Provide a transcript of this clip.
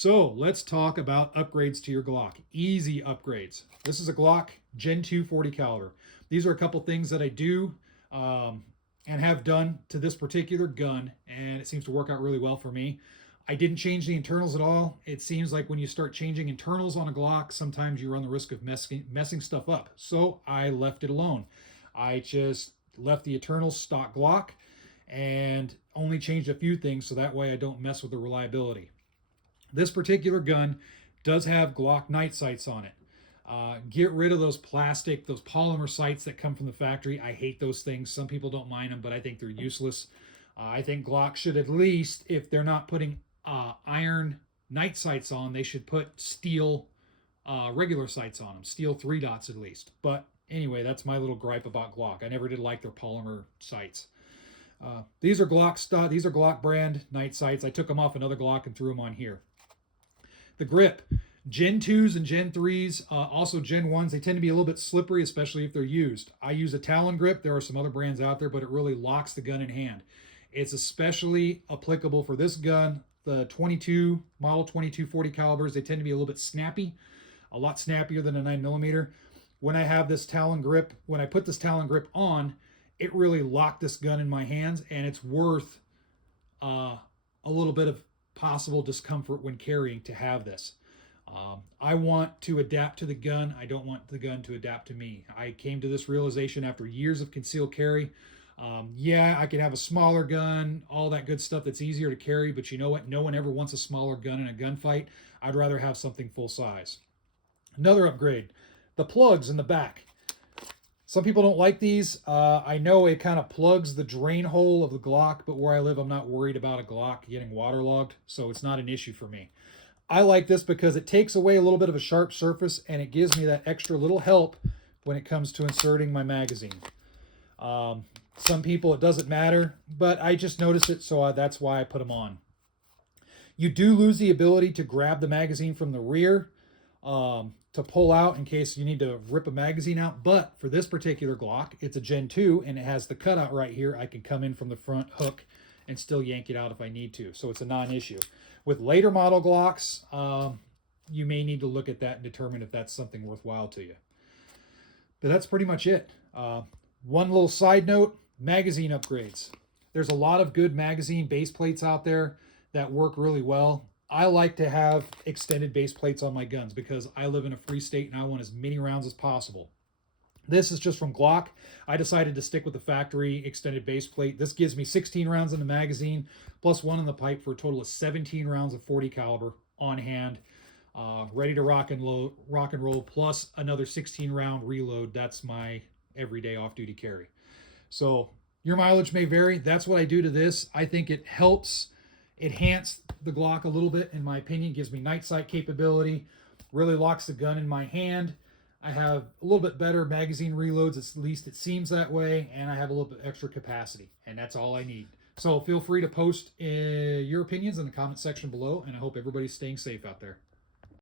So let's talk about upgrades to your Glock. Easy upgrades. This is a Glock Gen 2 40 caliber. These are a couple things that I do and have done to this particular gun, and it seems to work out really well for me. I didn't change the internals at all. It seems like when you start changing internals on a Glock, sometimes you run the risk of messing stuff up. So I left it alone. I just left the internals stock Glock and only changed a few things so that way I don't mess with the reliability. This particular gun does have Glock night sights on it. Get rid of those plastic, those polymer sights that come from the factory. I hate those things. Some people don't mind them, but I think they're useless. I think Glock should at least, if they're not putting iron night sights on, they should put steel regular sights on them, steel 3 dots at least. But anyway, that's my little gripe about Glock. I never did like their polymer sights. These are Glock brand night sights. I took them off another Glock and threw them on here. The grip, Gen 2s and Gen 3s, also Gen 1s, they tend to be a little bit slippery, especially if they're used. I use a Talon grip. There are some other brands out there, but it really locks the gun in hand. It's especially applicable for this gun. The model 22 40 calibers, they tend to be a little bit snappy, a lot snappier than a 9mm. When I have this Talon grip, when I put this Talon grip on, it really locked this gun in my hands, and it's worth a little bit of possible discomfort when carrying to have this. I want to adapt to the gun. I don't want the gun to adapt to me. I came to this realization after years of concealed carry. Yeah, I could have a smaller gun, all that good stuff that's easier to carry, but you know what? No one ever wants a smaller gun in a gunfight. I'd rather have something full size. Another upgrade, the plugs in the back. Some people don't like these. I know it kind of plugs the drain hole of the Glock, but where I live, I'm not worried about a Glock getting waterlogged, so it's not an issue for me. I like this because it takes away a little bit of a sharp surface, and it gives me that extra little help when it comes to inserting my magazine. Some people, it doesn't matter, but I just noticed it, so that's why I put them on. You do lose the ability to grab the magazine from the rear, to pull out in case you need to rip a magazine out. But for this particular Glock, it's a Gen 2 and it has the cutout right here. I can come in from the front hook and still yank it out if I need to. So it's a non-issue. With later model Glocks, you may need to look at that and determine if that's something worthwhile to you. But that's pretty much it. One little side note, magazine upgrades. There's a lot of good magazine base plates out there that work really well. I like to have extended base plates on my guns because I live in a free state and I want as many rounds as possible. This is just from Glock. I decided to stick with the factory extended base plate. This gives me 16 rounds in the magazine, plus 1 in the pipe for a total of 17 rounds of 40 caliber on hand, ready to rock and roll, plus another 16 round reload. That's my everyday off-duty carry. So your mileage may vary. That's what I do to this. I think it helps enhance the Glock a little bit, in my opinion. Gives me night sight capability, really locks the gun in my hand. I have a little bit better magazine reloads, at least it seems that way, and I have a little bit extra capacity, and that's all I need. So feel free to post your opinions in the comment section below, and I hope everybody's staying safe out there.